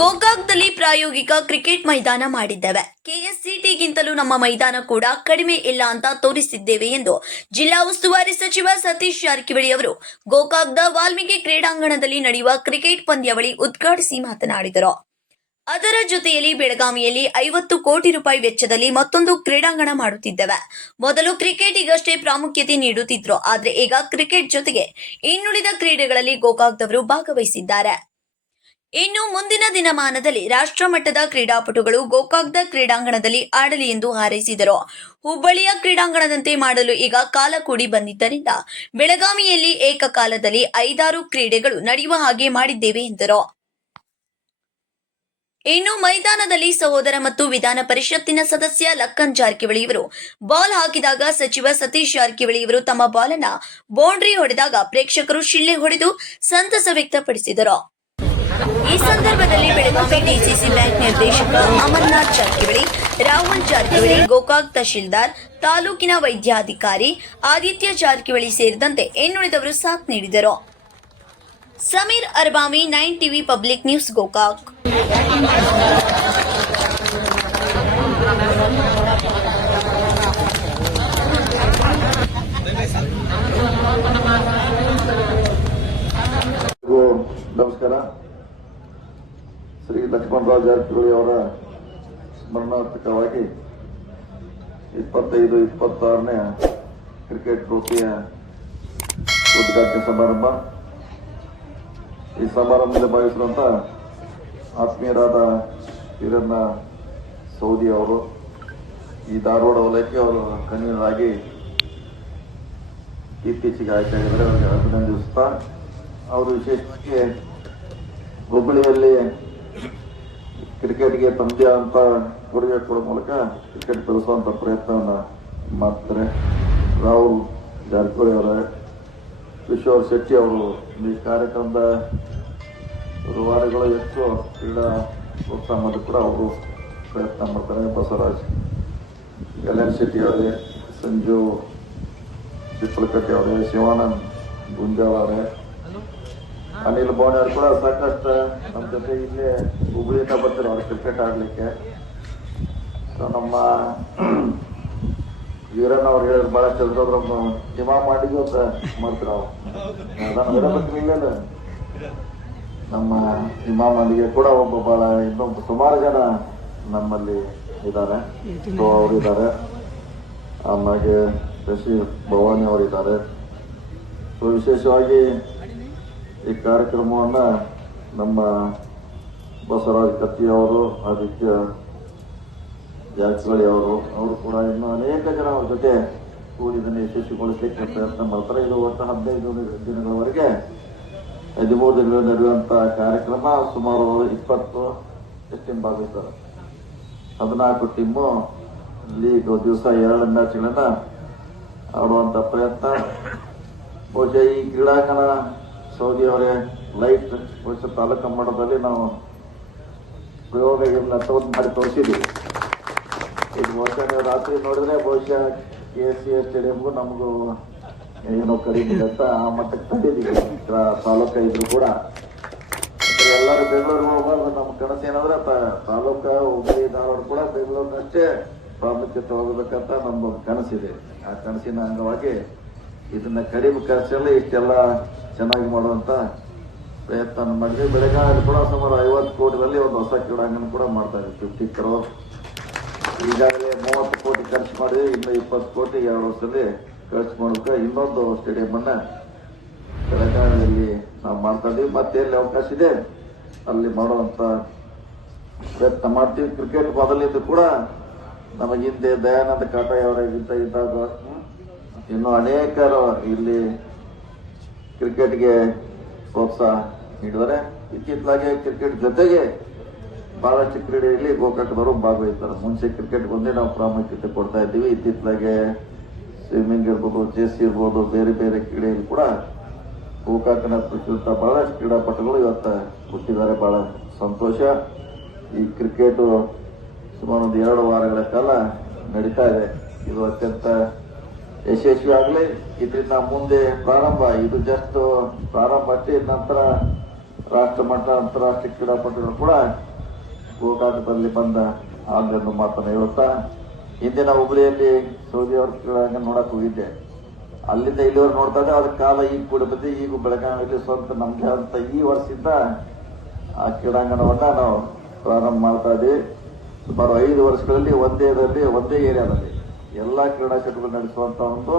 ಗೋಕಾಕ್ದಲ್ಲಿ ಪ್ರಾಯೋಗಿಕ ಕ್ರಿಕೆಟ್ ಮೈದಾನ ಮಾಡಿದ್ದೇವೆ. ಕೆಎಸ್ಸಿಟಿಗಿಂತಲೂ ನಮ್ಮ ಮೈದಾನ ಕೂಡ ಕಡಿಮೆ ಇಲ್ಲ ಅಂತ ತೋರಿಸಿದ್ದೇವೆ ಎಂದು ಜಿಲ್ಲಾ ಉಸ್ತುವಾರಿ ಸಚಿವ ಸತೀಶ್ ಜಾರಕಿಹೊಳಿ ಅವರು ಗೋಕಾಕ್ದ ವಾಲ್ಮೀಕಿ ಕ್ರೀಡಾಂಗಣದಲ್ಲಿ ನಡೆಯುವ ಕ್ರಿಕೆಟ್ ಪಂದ್ಯಾವಳಿ ಉದ್ಘಾಟಿಸಿ ಮಾತನಾಡಿದರು. ಅದರ ಜೊತೆಯಲ್ಲಿ ಬೆಳಗಾವಿಯಲ್ಲಿ 50 ಕೋಟಿ ರೂಪಾಯಿ ವೆಚ್ಚದಲ್ಲಿ ಮತ್ತೊಂದು ಕ್ರೀಡಾಂಗಣ ಮಾಡುತ್ತಿದ್ದೇವೆ. ಮೊದಲು ಕ್ರಿಕೆಟಿಗಷ್ಟೇ ಪ್ರಾಮುಖ್ಯತೆ ನೀಡುತ್ತಿದ್ರು, ಆದ್ರೆ ಈಗ ಕ್ರಿಕೆಟ್ ಜೊತೆಗೆ ಇನ್ನುಳಿದ ಕ್ರೀಡೆಗಳಲ್ಲಿ ಗೋಕಾಕ್ದವರು ಭಾಗವಹಿಸಿದ್ದಾರೆ. ಇನ್ನು ಮುಂದಿನ ದಿನಮಾನದಲ್ಲಿ ರಾಷ್ಟ್ರ ಮಟ್ಟದ ಕ್ರೀಡಾಪಟುಗಳು ಗೋಕಾಕ್ದ ಕ್ರೀಡಾಂಗಣದಲ್ಲಿ ಆಡಲಿ ಎಂದು ಹಾರೈಸಿದರು. ಹುಬ್ಬಳ್ಳಿಯ ಕ್ರೀಡಾಂಗಣದಂತೆ ಮಾಡಲು ಈಗ ಕಾಲ ಕೂಡಿ ಬಂದಿದ್ದರಿಂದ ಬೆಳಗಾವಿಯಲ್ಲಿ ಏಕಕಾಲದಲ್ಲಿ 5-6 ಕ್ರೀಡೆಗಳು ನಡೆಯುವ ಹಾಗೆ ಮಾಡಿದ್ದೇವೆ ಎಂದರು. ಇನ್ನು ಮೈದಾನದಲ್ಲಿ ಸಹೋದರ ಮತ್ತು ವಿಧಾನ ಪರಿಷತ್ತಿನ ಸದಸ್ಯ ಲಕ್ಕನ್ ಜಾರಕಿಹೊಳಿ ಇವರು ಬಾಲ್ ಹಾಕಿದಾಗ ಸಚಿವ ಸತೀಶ್ ಜಾರಕಿಹೊಳಿ ಇವರು ತಮ್ಮ ಬಾಲನ್ನ ಬೌಂಡ್ರಿ ಹೊಡೆದಾಗ ಪ್ರೇಕ್ಷಕರು ಶಿಳ್ಳೆ ಹೊಡೆದು ಸಂತಸ ವ್ಯಕ್ತಪಡಿಸಿದರು. ಈ ಸಂದರ್ಭದಲ್ಲಿ ಬೆಳಗಾವಿ ಡಿಸಿಸಿ ಬ್ಯಾಂಕ್ ನಿರ್ದೇಶಕ ಅಮರನಾಥ್ ಜಾರಕಿಹೊಳಿ, ರಾಹುಲ್ ಜಾರಕಿಹೊಳಿ, ಗೋಕಾಕ್ ತಹಶೀಲ್ದಾರ್, ತಾಲೂಕಿನ ವೈದ್ಯಾಧಿಕಾರಿ ಆದಿತ್ಯ ಜಾರಕಿಹೊಳಿ ಸೇರಿದಂತೆ ಇನ್ನುಳಿದವರು ಸಾಥ್ ನೀಡಿದರು. Sameer Arbami, 9 TV public news, Gokak. ನಮಸ್ಕಾರ. ಶ್ರೀ ಲಕ್ಷ್ಮಣರಾವ್ ಜಾರಕಿಹೊಳಿ ಅವರ ಸ್ಮರಣಾರ್ಥಕವಾಗಿ 25-26ನೇ ಕ್ರಿಕೆಟ್ ಟ್ರೋಫಿಯ ಉದ್ಘಾಟನೆ ಸಮಾರಂಭ. ಈ ಸಮಾರಂಭದಲ್ಲಿ ಭಾಗವಹಿಸಿರುವಂತ ಆತ್ಮೀಯರಾದ ವೀರಣ್ಣ ಸೌದಿ ಅವರು ಈ ಧಾರವಾಡ ವಲಯಕ್ಕೆ ಅವರು ಕನ್ವೀನರ್ ಆಗಿ ಇತ್ತೀಚೆಗೆ ಆಯ್ಕೆಯಾಗಿದ್ದಾರೆ. ಅವರಿಗೆ ಅಭಿನಂದಿಸುತ್ತಾ, ಅವರು ವಿಶೇಷವಾಗಿ ಹುಬ್ಬಳ್ಳಿಯಲ್ಲಿ ಕ್ರಿಕೆಟ್ಗೆ ತಮ್ಮದೇ ಅಂತ ಕೊಡುಗೆ ಕೊಡೋ ಮೂಲಕ ಕ್ರಿಕೆಟ್ ಬೆಳೆಸುವಂತ ಪ್ರಯತ್ನವನ್ನು ಮಾಡ್ತಾರೆ. ರಾಹುಲ್ ಜಾರಕಿಹೊಳಿ ಅವರ, ಕಿಶೋರ್ ಶೆಟ್ಟಿ ಅವರು ಈ ಕಾರ್ಯಕ್ರಮದ ವಾರಗಳು ಹೆಚ್ಚು ಕ್ರೀಡಾ ಪ್ರೋತ್ಸಾಹ ಮಾಡೋದು ಕೂಡ ಅವರು ಪ್ರಯತ್ನ ಮಾಡ್ತಾರೆ. ಬಸವರಾಜ್ ಎಲ್ಎನ್ ಶೆಟ್ಟಿ ಅವರೇ, ಸಂಜು ಚಿಪ್ಪಲಕಟ್ಟಿ ಅವರೇ, ಶಿವಾನಂದ್ ಗುಂಜಾಳ ಅವರೇ, ಅನಿಲ್ ಬೋಣಿ ಅವರು ಕೂಡ ಸಾಕಷ್ಟು ನಮ್ಮ ಜೊತೆ ಇಲ್ಲೇ ಹುಬ್ಬಳ್ಳಿಯಿಂದ ಬರ್ತಾರೆ ಅವ್ರು ಕ್ರಿಕೆಟ್ ಆಡ್ಲಿಕ್ಕೆ. ನಮ್ಮ ವೀರಣ್ಣ ಅವ್ರು ಹೇಳಿದ್ರು ಬಹಳಷ್ಟು ಎದುರೋದ್ರನ್ನು ಹಿಮಾ ಮಾಡಿದ್ವಿ ಅಂತ ಮಾಡ್ತೀರ ಅದನ್ನ ನಮ್ಮ ಹಿಮಾಮಂದಿಗೆ ಕೂಡ ಒಬ್ಬ ಬಹಳ ಇನ್ನೊಬ್ಬ ಸುಮಾರು ಜನ ನಮ್ಮಲ್ಲಿ ಇದ್ದಾರೆ. ಸೊ ಅವರಿದ್ದಾರೆ, ಆಮೇಲೆ ಶಶಿ ಭವಾನಿ ಅವರಿದ್ದಾರೆ. ಸೊ ವಿಶೇಷವಾಗಿ ಈ ಕಾರ್ಯಕ್ರಮವನ್ನ ನಮ್ಮ ಬಸವರಾಜ್ ಕತ್ತಿ ಅವರು, ಆದಿತ್ಯ ಜಾರಕಿಹೊಳಿ ಅವರು ಕೂಡ ಇನ್ನು ಅನೇಕ ಜನ ಅವ್ರ ಜೊತೆ ಕೂಡಿದನ್ನು ಯಶಸ್ವಿಗೊಳಿಸಲಿಕ್ಕೆ ಪ್ರಯತ್ನ ಮಾಡ್ತಾರೆ. ಇದು ಒಟ್ಟು 15 ದಿನಗಳವರೆಗೆ 13 ದಿನಗಳು ನಡೆಯುವಂತ ಕಾರ್ಯಕ್ರಮ. ಸುಮಾರು 20 ಟೀಮ್ ಭಾಗವಹಿಸ್ತಾರೆ. 14 ಟೀಮು ಲೀಗ್ ದಿವಸ 2 ಮ್ಯಾಚ್ಗಳನ್ನ ಆಡುವಂತ ಪ್ರಯತ್ನ. ಬಹುಶಃ ಈ ಕ್ರೀಡಾಂಗಣ ಸೌದಿ ಅವರೇ ಲೈಟ್ ಬಹುಶಃ ತಾಲೂಕು ಮಟ್ಟದಲ್ಲಿ ನಾವು ಪ್ರಯೋಗ ಮಾಡಿ ತೋರಿಸಿದ್ವಿ. ಇದು ಬಹುಶಃ ನೀವು ರಾತ್ರಿ ನೋಡಿದ್ರೆ ಬಹುಶಃ KCA ಸ್ಟೇಡಿಯಂಗೂ ನಮಗೂ ಏನೋ ಕರೀತಿದೆ ಅಂತ ಆ ಮಟ್ಟಕ್ಕೆ ತಂದಿದ್ದೀವಿ. ತಾಲೂಕ ಇದ್ರು ಕೂಡ ಎಲ್ಲರೂ ಬೆಂಗಳೂರಿಗೆ ಹೋಗ್ಬಾರ್ದು. ನಮ್ಮ ಕನಸು ಏನಂದ್ರೆ ತಾಲೂಕ ಹುಬ್ಬಳ್ಳಿ ಧಾರವಾಡ ಕೂಡ ಬೆಂಗಳೂರಿನಷ್ಟೇ ಪ್ರಾಮುಖ್ಯತೆ ಹೋಗಬೇಕಂತ ನಮ್ದೊಂದು ಕನಸಿದೆ. ಆ ಕನಸಿನ ಅಂಗವಾಗಿ ಇದನ್ನ ಕಡಿಮೆ ಖರ್ಚಲ್ಲಿ ಇಷ್ಟೆಲ್ಲ ಚೆನ್ನಾಗಿ ಮಾಡುವಂತ ಪ್ರಯತ್ನ ಮಾಡಿದ್ವಿ. ಬೆಳಗಾವಿ ಕೂಡ ಸುಮಾರು 50 ಕೋಟಿದಲ್ಲಿ ಒಂದು ಹೊಸ ಕ್ರೀಡಾಂಗಣ ಕೂಡ ಮಾಡ್ತಾ ಇದ್ವಿ. 50 crore ಈಗಾಗಲೇ 30 ಕೋಟಿ ಖರ್ಚು ಮಾಡಿದ್ವಿ. ಇನ್ನು 20 ಕೋಟಿ 2 ವರ್ಷದಲ್ಲಿ ಖರ್ಚು ಮಾಡೋಕೆ ಇನ್ನೊಂದು ಸ್ಟೇಡಿಯಂ ಅನ್ನ ಬೆಳಗಾವಿಯಲ್ಲಿ ನಾವು ಮಾಡ್ತಾ ಇದೀವಿ. ಮತ್ತೆ ಎಲ್ಲಿ ಅವಕಾಶ ಇದೆ ಅಲ್ಲಿ ಮಾಡುವಂತ ಪ್ರಯತ್ನ ಮಾಡ್ತೀವಿ. ಕ್ರಿಕೆಟ್ ಮೊದಲಿದ್ದು ಕೂಡ ನಮಗೆ ಹಿಂದೆ ದಯಾನಂದ ಕಾಟಾಯ್ ಅವರ ಇದ್ದಾಗ ಇನ್ನು ಅನೇಕರು ಇಲ್ಲಿ ಕ್ರಿಕೆಟ್ಗೆ ಪ್ರೋತ್ಸಾಹ ನೀಡಿದರೆ. ಇತ್ತಿತ್ತಲಾಗೆ ಕ್ರಿಕೆಟ್ ಜೊತೆಗೆ ಬಹಳಷ್ಟು ಕ್ರೀಡೆಯಲ್ಲಿ ಗೋಕಾಕದವರು ಭಾಗವಹಿಸ್ತಾರೆ. ಮುಂಚೆ ಕ್ರಿಕೆಟ್ ಒಂದೇ ನಾವು ಪ್ರಾಮುಖ್ಯತೆ ಕೊಡ್ತಾ ಇದ್ದೀವಿ. ಇತ್ತಿತ್ತಲಾಗೆ ಸ್ವಿಮ್ಮಿಂಗ್ ಇರ್ಬೋದು, ಚೆಸ್ ಇರ್ಬೋದು, ಬೇರೆ ಬೇರೆ ಕ್ರೀಡೆಯಲ್ಲಿ ಕೂಡ ಗೋಕಾಕನ ಪ್ರಚಲಿತ ಬಹಳಷ್ಟು ಕ್ರೀಡಾಪಟುಗಳು ಇವತ್ತು ಹುಟ್ಟಿದ್ದಾರೆ. ಬಹಳ ಸಂತೋಷ. ಈ ಕ್ರಿಕೆಟ್ ಸುಮಾರು 2 ವಾರಗಳ ಕಾಲ ನಡೀತಾ ಇದೆ. ಇದು ಅತ್ಯಂತ ಯಶಸ್ವಿ ಆಗಲಿ. ಇದರಿಂದ ಮುಂದೆ ಪ್ರಾರಂಭ, ಇದು ಜಸ್ಟ್ ಪ್ರಾರಂಭ ಅಷ್ಟೇ. ನಂತರ ರಾಷ್ಟ್ರ ಮಟ್ಟ ಅಂತಾರಾಷ್ಟ್ರೀಯ ಕ್ರೀಡಾಪಟುಗಳು ಕೂಡ ಗೋಕಾಕದಲ್ಲಿ ಬಂದ ಆಗನ್ನು ಮಾತನ್ನು ಹೇಳುತ್ತಾ, ಹಿಂದಿನ ಹುಬ್ಬಳ್ಳಿಯಲ್ಲಿ ಸೌದಿ ಅವ್ರ ಕ್ರೀಡಾಂಗಣ ನೋಡಕ್ ಹೋಗಿದ್ದೆ. ಅಲ್ಲಿಂದ ಇಲ್ಲಿವರೆಗೆ ನೋಡ್ತಾ ಇದ್ದೆ. ಅದ್ರ ಕಾಲ ಈಗ ಕೂಡ ಬಂದು ಈಗ ಬೆಳಗಾವಿಯಲ್ಲಿ ಸ್ವಂತ ನಮ್ಗೆ ಅಂತ ಈ ವರ್ಷದಿಂದ ಆ ಕ್ರೀಡಾಂಗಣವನ್ನ ನಾವು ಪ್ರಾರಂಭ ಮಾಡ್ತಾ ಇದ್ದೀವಿ. ಸುಮಾರು 5 ವರ್ಷಗಳಲ್ಲಿ ಒಂದೇ ಏರಿಯಾದಲ್ಲಿ ಎಲ್ಲಾ ಕ್ರೀಡಾ ಚಟುವಟಿಕೆ ನಡೆಸುವಂತ ಒಂದು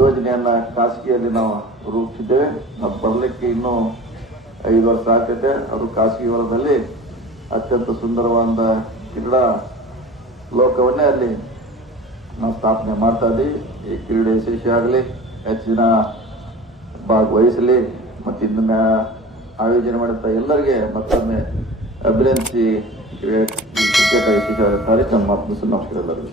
ಯೋಜನೆಯನ್ನ ಖಾಸಗಿಯಲ್ಲಿ ನಾವು ರೂಪಿಸಿದ್ದೇವೆ. ನಾವು ಬರಲಿಕ್ಕೆ ಇನ್ನೂ 5 ವರ್ಷ ಆಗ್ತೈತೆ. ಅದು ಖಾಸಗಿ ವಲಯದಲ್ಲಿ ಅತ್ಯಂತ ಸುಂದರವಾದ ಕ್ರೀಡಾ ಲೋಕವನ್ನೇ ಅಲ್ಲಿ ನಾವು ಸ್ಥಾಪನೆ ಮಾಡ್ತಾ ಇದ್ದೀವಿ. ಈ ಕ್ರೀಡೆ ಯಶಸ್ವಿಯಾಗಲಿ, ಹೆಚ್ಚು ಜನ ಭಾಗವಹಿಸಲಿ ಮತ್ತು ಇದನ್ನ ಆಯೋಜನೆ ಮಾಡಿದ ಎಲ್ಲರಿಗೆ ಮತ್ತೊಮ್ಮೆ ಅಭಿನಂದಿಸಿ ಕ್ರಿಕೆಟ್ ಯಶಸ್ವಿಯಾಗುತ್ತಾರೆ. ನಮ್ಮ ಮಾತು ನಮಸ್ಕಾರ ಎಲ್ಲರಿಗೂ.